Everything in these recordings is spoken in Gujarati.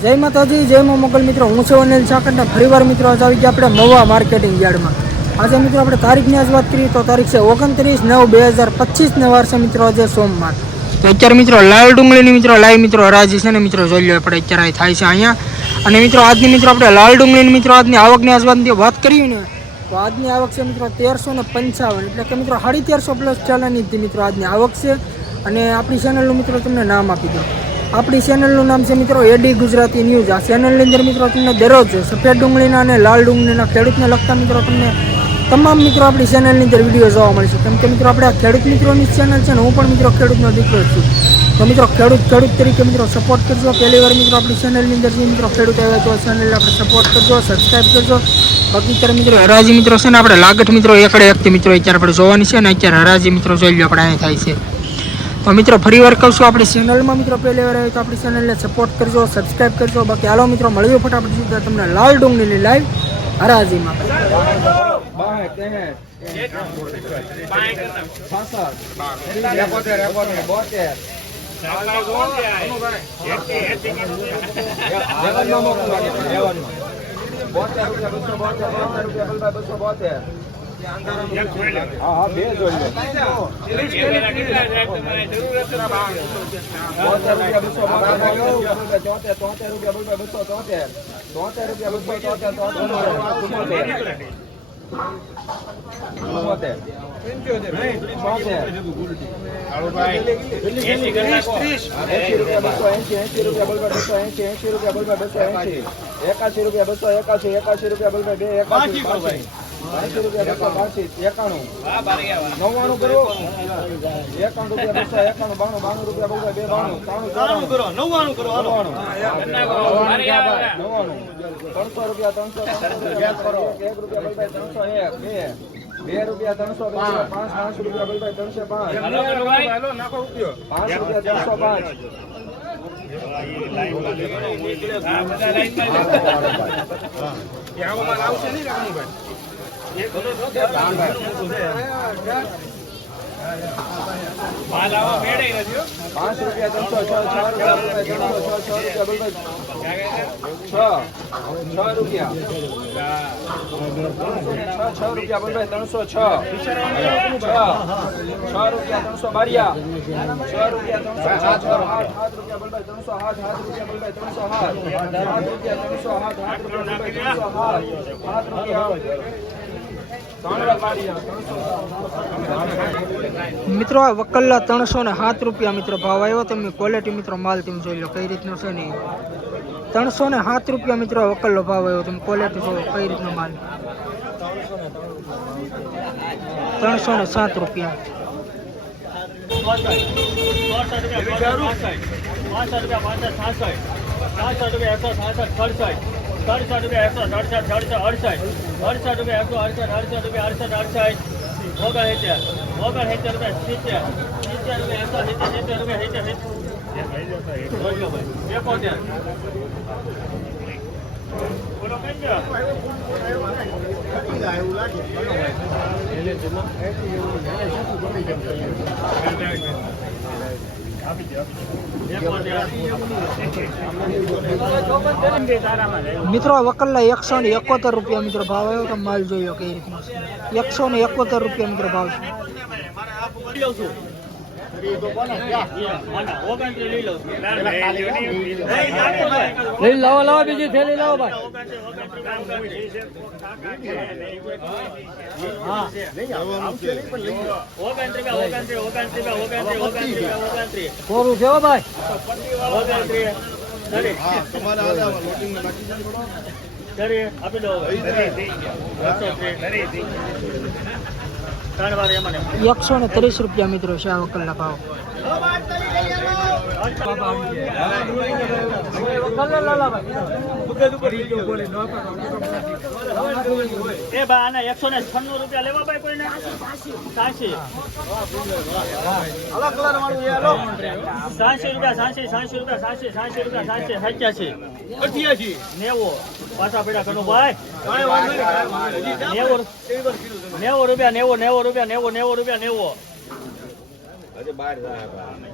જય માતાજી, જય મા મોગલ મિત્રો. હું છું અનિલ ચાકરના ફરીવાર મિત્રો. આજે આવી ગયા આપણે નવા માર્કેટિંગ યાર્ડમાં. આજે મિત્રો આપણે તારીખની આજ વાત કરીએ તો તારીખ છે ઓગણત્રીસ નવ બે હજાર પચીસને વાર છે મિત્રો આજે સોમવાર. તો અત્યારે મિત્રો લાલ ડુંગળીની મિત્રો લાઈવ મિત્રો હરાજી છે ને મિત્રો જોઈ લો આપણે અત્યારે થાય છે અહીંયા. અને મિત્રો આજની મિત્રો આપણે લાલ ડુંગળીની મિત્રો આજની આવકની આજ વાતની વાત કરીએ ને, તો આજની આવક છે મિત્રો તેરસો ને પંચાવન. એટલે કે મિત્રો સાડી તેરસો પ્લસ ચાલની મિત્રો આજની આવક છે. અને આપણી ચેનલનું મિત્રો તમને નામ આપી દો આપણી ચેનલનું નામ છે મિત્રો એડી ગુજરાતી ન્યૂઝ આ ચેનલની અંદર મિત્રો તમને દરરોજ સફેદ ડુંગળીના અને લાલ ડુંગળીના ખેડૂતને લગતા મિત્રો તમને તમામ મિત્રો આપણી ચેનલની અંદર વીડિયો જોવા મળશે. કેમ કે મિત્રો આપણે આ ખેડૂત મિત્રોની ચેનલ છે ને હું પણ મિત્રો ખેડૂતનો દીકરો છું. તો મિત્રો ખેડૂત ખેડૂત તરીકે મિત્રો સપોર્ટ કરજો. પહેલી વાર મિત્રો આપણી ચેનલની અંદર જે મિત્રો ખેડૂત આવ્યા તો ચેનલને આપણે સપોર્ટ કરજો સબસ્ક્રાઈબ કરજો. બાકી અત્યારે મિત્રો હરાજી મિત્રો છે ને, આપણે લાગઠ મિત્રો એકડે એકથી મિત્રો અત્યારે આપણે જોવાની છે ને, અત્યારે હરાજી મિત્રો જોઈ લો આપણે અહીંયા થાય છે. મિત્રો, ફરી વાર કહું છું, આપણી ચેનલમાં મિત્રો પહેલી વાર આવે તો આપણી ચેનલને સપોર્ટ કરજો સબસ્ક્રાઈબ કરજો. બાકી હાલો મિત્રો મળ્યો ફટાફટ સીધા તમને લાલ ડુંગળીની લાઈવ હરાજીમાં એકાશી રૂપિયા બસો એકાશી એકાશી રૂપિયા બોલ બે એકાશી. એસી રૂપિયા બસો પાંચી એકાણું. નવ્વાણું કરો. એકાણું રૂપિયા બસો એકાણું બાણું બાણું રૂપિયા બોલ બે બાણું ત્રાણું કરો નવ્વાણું કરો નવ્વાણું. નવ્વાણું. ત્રણસો રૂપિયા ત્રણસો એક રૂપિયા ત્રણસો એક બે. બે રૂપિયા ત્રણસો પાંચ. પાંચ રૂપિયા બોલ ત્રણસો પાંચ. પાંચ રૂપિયા ત્રણસો પાંચ. પાંચ રૂપિયા ત્રણસો છ છ રૂપિયા ત્રણસો છ છ રૂપિયા બોલ છ છ રૂપિયા બોલભાઈ ત્રણસો છ છ છ રૂપિયા ત્રણસો બારિયા છ રૂપિયા ત્રણસો સાત આઠ સાત રૂપિયા બોલ ત્રણસો સાત સાત રૂપિયા ત્રણસો સાત સાત રૂપિયા ત્રણસો સાત સાત રૂપિયા ત્રણસો આઠ રૂપિયા મિત્રો, આ વકલ્લા ત્રણસો ને સાત રૂપિયા મિત્રો ભાવ આવ્યો. તમે ક્વોલિટી મિત્રો માલ તમે જોઈ લો કઈ રીતનો છે ને ત્રણસો ને સાત રૂપિયા મિત્રો વકલ્લો ભાવ આવ્યો. તમે ક્વોલિટી જોવો કઈ રીતનો માલ. ત્રણસો ને સાત રૂપિયા. સડસઠ રૂપિયા એકસો સડસઠ સડસઠ અડસઠ અડસઠ. રૂપિયા એકસો અડસઠ અડસઠ રૂપિયા અડસઠ અડસઠ. ઓગણસિત્તેર ઓગણસિત્તેર રૂપિયા સિત્તેર. સિત્તેર રૂપિયા એકસો સિત્તેર સિત્તેર મિત્રો વકલ્લા એકસો ને એકોતેર રૂપિયા મિત્રો ભાવ આવ્યો તો માલ જોયો કઈ રીતનો એકસો ને એકોતેર રૂપિયા મિત્રો ભાવ છે. લઈ લાવો લાવો બીજી થેલી લાવો ભાઈ. કોરું છે હો ભાઈ? એકસો ને ત્રીસ રૂપિયા મિત્રો છે આ વકલના ભાવ. એ બા આના એકસો ને છન્નું રૂપિયા લેવા ભાઈ કોઈને? સાંસી. સાંસી રૂપિયા સાંસી સાંસી રૂપિયા સાંસી સાંસી રૂપિયા સાંસી સત્યાસી. નેવું. પાછા પડ્યા કનું ભાઈ. નેવું નેવું રૂપિયા નેવું નેવું રૂપિયા નેવું નેવું રૂપિયા નેવું.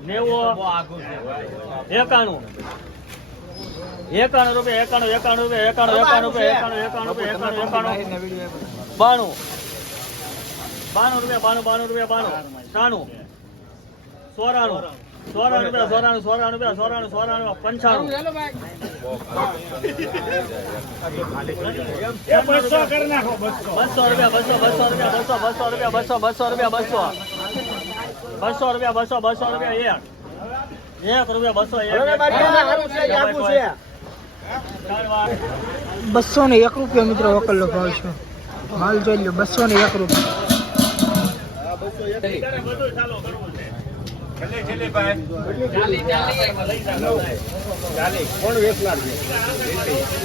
નેવું. એકાણું. એકાણું રૂપિયા એકાણું એકાણું રૂપિયા એકાણું એકાણું રૂપિયા એકાણું એકાણું રૂપિયા એકાણું એકાણું. બાણું. બાણું. રૂપિયા બાણું બાણું રૂપિયા બાણું. ત્રાણું સોરાણું સોરાણું રૂપિયા સોરાણું સોરાણું રૂપિયા સોરાણું સોરાણું પંચાણું. બસો રૂપિયા બસો બસો રૂપિયા બસો બસો રૂપિયા બસો બસો રૂપિયા બસો. બસો રૂપિયા બસો બસો રૂપિયા એક. બસો એક બસો ને એક રૂપિયા મિત્રો વકલનો ભાવ છે. માલ જોઈ લો બસો ને એક રૂપિયા. બધું ચાલુ કરવું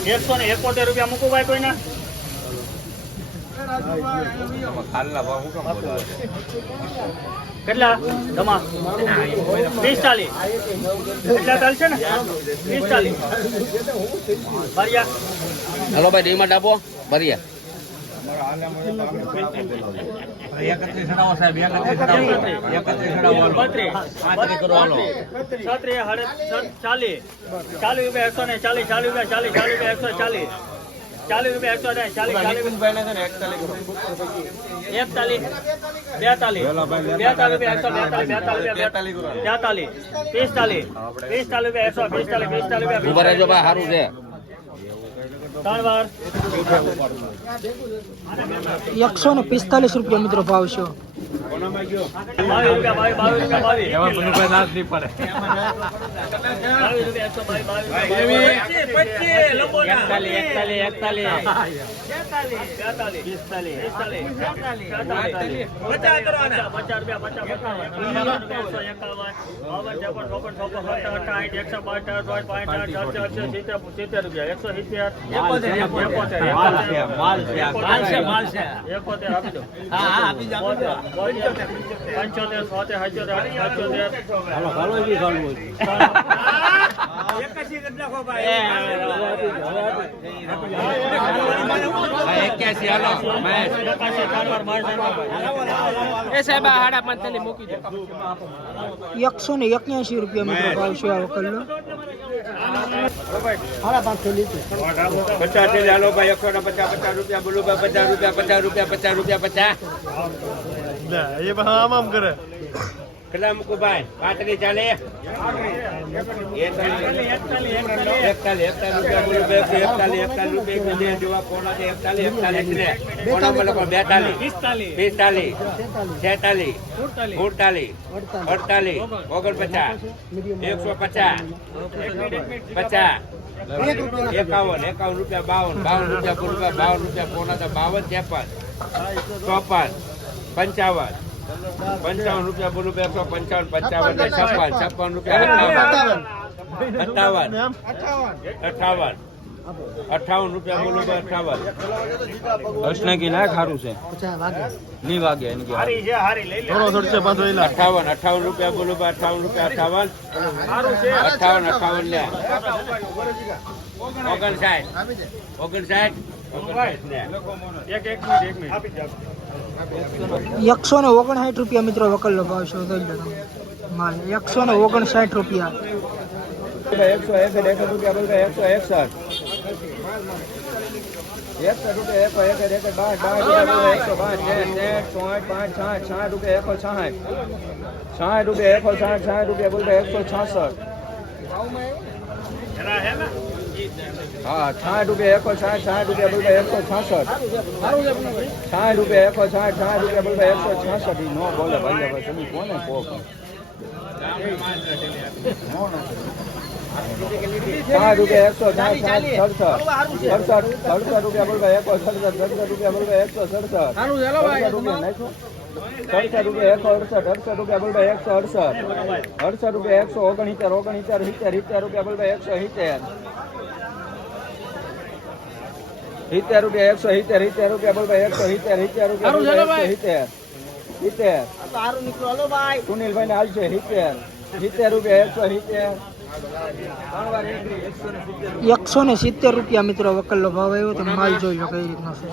એકસો ને એકોતેર રૂપિયા મૂકું ભાઈ કોઈના કેટલા? તમા પિસ્તાલીસ. કેટલા ચાલશે ને? પિસ્તાલીસ. ચાલીસ હલો ભાઈ ડીમાં ડાબો ભરીએ ચાલીસ. ચાલીસ રૂપિયા એકસો ને ચાલીસ ચાલીસ રૂપિયા ચાલીસ ચાલીસ રૂપિયા એકસો ચાલીસ. ચાલીસ રૂપિયા એકસો અઢાઈ ચાલીસ ચાલીસ. એકતાલીસ બેતાલીસ બેતાલીસ રૂપિયા એકસો બેતાલીસ બેતાલીસ. રૂપિયા તેતાલીસ પિસ્તાલીસ. પિસ્તાલીસ રૂપિયા એકસો પિસ્તાલીસ પિસ્તાલીસ ઊભા રૂપિયા રહેજો ભાઈ સારું છે. એકસો ને પિસ્તાલીસ રૂપિયા મિત્રો ભાવ છો. બાવીસ રૂપિયા બાવીસ બાવીસ રૂપિયા બાવીસ. પંચોતેર છોતેર સત્યોતેર અઠ્યોતેર એકસો ને એક્યાસી રૂપિયા મિત્રો ભાવ છે આ વકલનો પચાસથી હાલો ભાઈ એકસો ને પચાસ પચાસ રૂપિયા બોલું ભાઈ પચાસ રૂપિયા પચાસ રૂપિયા પચાસ રૂપિયા પચાસ. કેટલા મૂકું ભાઈ? પાંત્રીસ ચાલે ઓગણપચાસ. એકસો પચાસ. પચાસ એકાવન એકાવન રૂપિયા બાવન. બાવન રૂપિયા બાવન રૂપિયા પોણા બાવન ત્રેપન. ચોપન. પંચાવન. પંચાવન રૂપિયા બોલું બે પંચાવન પંચાવન ને છપ્પન છપ્પન રૂપિયા અઠાવન અઠાવન. અઠાવન રૂપિયા બોલું બે અઠાવન. હર્ષનાગી ના ખારું છે? નહીં વાગે. એની કે. હારી છે હારી લઈ લે. અઠાવન અઠાવન રૂપિયા બોલું બે અઠાવન રૂપિયા અઠાવન. અઠાવન અઠાવન ને. ઓગણસાઠ. ઓગણસાઠ. ઓગણસાઠ ને. એક એક મિનિટ એક મિનિટ. એકસો ને ઓગણસાઠ રૂપિયા મિત્રો વકલનો ભાવ છે તમે માલ. એકસો ને ઓગણસાઠ રૂપિયા. એકસો છાસઠ હે છાઠ રૂપિયા એકસો છાઠ છાઠ રૂપિયા બોલતા એકસો છાસઠ. સાઠ રૂપિયા એકસો છાઠ છાઠ રૂપિયા બોલ એકસો છાસઠ. નો બોલે ભાઈ ભાઈ તમે કોને કહો સાઠ રૂપિયા એકસો સાઠ સાઠ સડસઠ. સડસઠ સડસઠ રૂપિયા બોલવા એકસો સડસઠ સડસઠ રૂપિયા બોલવા એકસો સડસઠ. રૂપિયા નાખો. રૂપિયા એકસો અડસઠ અડસઠ રૂપિયા બોલવા એકસો અડસઠ. અડસઠ રૂપિયા એકસો ઓગણીચાર ઓગણીચાર સિત્તેર સિત્તેર રૂપિયા બોલવા એકસો સિત્તેર. સિત્તેર રૂપિયા એકસો સિત્તેર સિત્તેર રૂપિયા ભાઈ એકસો સિત્તેર સિત્તેર રૂપિયા સિત્તેર સિત્તેર. સુનિલભાઈ ને હાલશે સિત્તેર. સિત્તેર રૂપિયા એકસો હિતેર ત્રણ એકસો ને સિત્તેર એકસો ને સિત્તેર રૂપિયા મિત્રો વકલનો ભાવ આવ્યો તો માલ જોઈ લો કઈ રીતનો છે.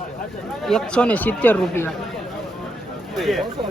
એકસો ને સિત્તેર રૂપિયા. એકસો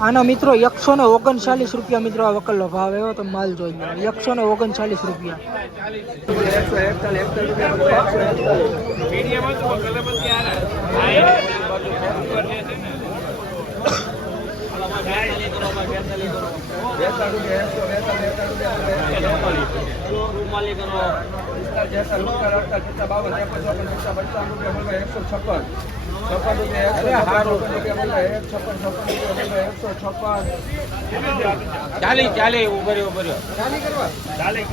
આના મિત્રો એકસો ને ઓગણચાલીસ રૂપિયા મિત્રો આ વકલનો ભાવ આવ્યો તો માલ જોઈ લો એકસો ને ઓગણચાલીસ રૂપિયા. એકસો છપ્પન છપ્પન રૂપિયા એકસો છપ્પન રૂપિયા બોલવા એક છપ્પન છપ્પન રૂપિયા બોલવા એકસો છપ્પન ચાલી ચાલી ઉભર ઉભર ચાલી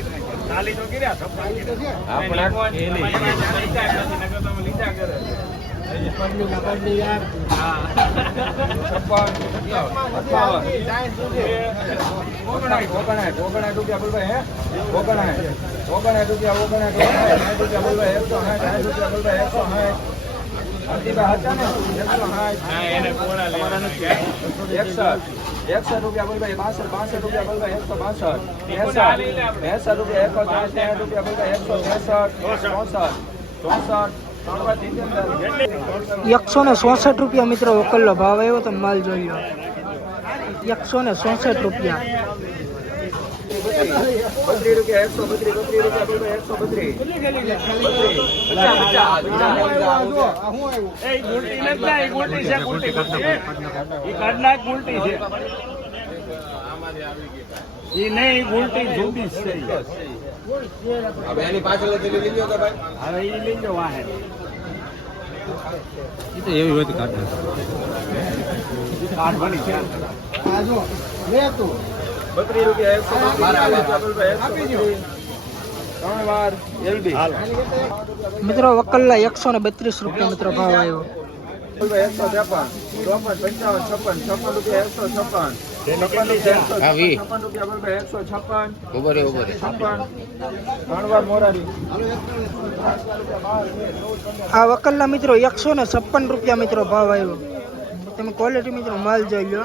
ચાલી તો કર્યા છપ્પન કર્યા. આપણા છપ્પન અઠાવન ઓગણાઠ ઓગણાઠ ઓગણાઠ રૂપિયા બોલવા હે ઓગણાઠ ઓગણાઠ રૂપિયા ઓગણાઠ ઓગણાઠ સાઠ રૂપિયા બોલવા એકસો સાઠ સાઠ રૂપિયા બોલવા એકસો સાઠ અતિભા હતા ને એકસો સાઠ એકસઠ રૂપિયા બોલવા બાસઠ બાસઠ રૂપિયા બોલવા એકસો બાસઠ એસઠ રૂપિયા એકસો સાઠ સાઠ રૂપિયા બોલવા એકસો ત્રેસઠ ચોસઠ ચોસઠ એકસો ને રૂપિયા મિત્રો વકલનો ભાવ આવ્યો તો માલ જોઈ લો. એકસો ને ચોસઠ રૂપિયા. બત્રીસ રૂપિયા એકસો બત્રીસ બત્રીસ રૂપિયા એકસો બત્રીસ એ નહીં ઈ ગુલટી છે એવી હોય તો. કાઢ કાઢવાની બત્રીસ રૂપિયા એકસો ત્રણ વાર એલબી મિત્રો વકલના એકસો ને બત્રીસ રૂપિયા મિત્રો ભાવ આવ્યો. એકસો ત્રેપન. ચોપન પંચાવન છપ્પન. છપ્પન રૂપિયા એકસો છપ્પન. છપ્પન રૂપિયા એકસો. છપ્પન છપ્પન. ત્રણ મોરારી. આ વકલના મિત્રો એકસો ને છપ્પન રૂપિયા મિત્રો ભાવ આવ્યો. તમે ક્વોલિટી મિત્રો માલ જોઈ લો.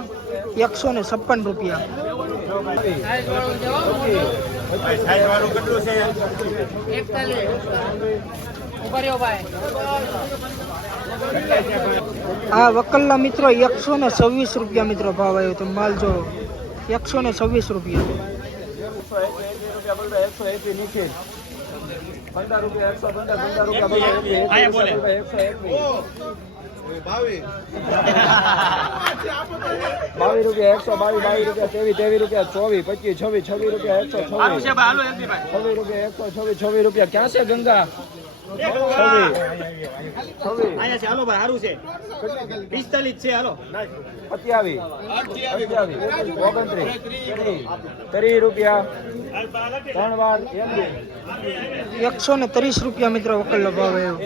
એકસો ને છપ્પન રૂપિયા. આ વકલના મિત્રો એકસો ને છવ્વીસ રૂપિયા મિત્રો ભાવ આવ્યો તો માલ જો એકસો ને છવ્વીસ રૂપિયા. એકસો નીચે પંદર રૂપિયા એકસો પંદર પંદર રૂપિયા એકસો એકવીસ બાવીસ રૂપિયા એકસો બાવીસ બાવીસ રૂપિયા ત્રેવીસ ત્રેવીસ રૂપિયા ચોવીસ પચીસ છવ્વીસ છવ્વીસ રૂપિયા એકસો છવ્વીસ. છવ્વીસ રૂપિયા એકસો છવ્વીસ છવ્વીસ રૂપિયા. ક્યાં છે ગંગા? એકસો ને ત્રીસ રૂપિયા મિત્રો વકલ ભાવ આવ્યો.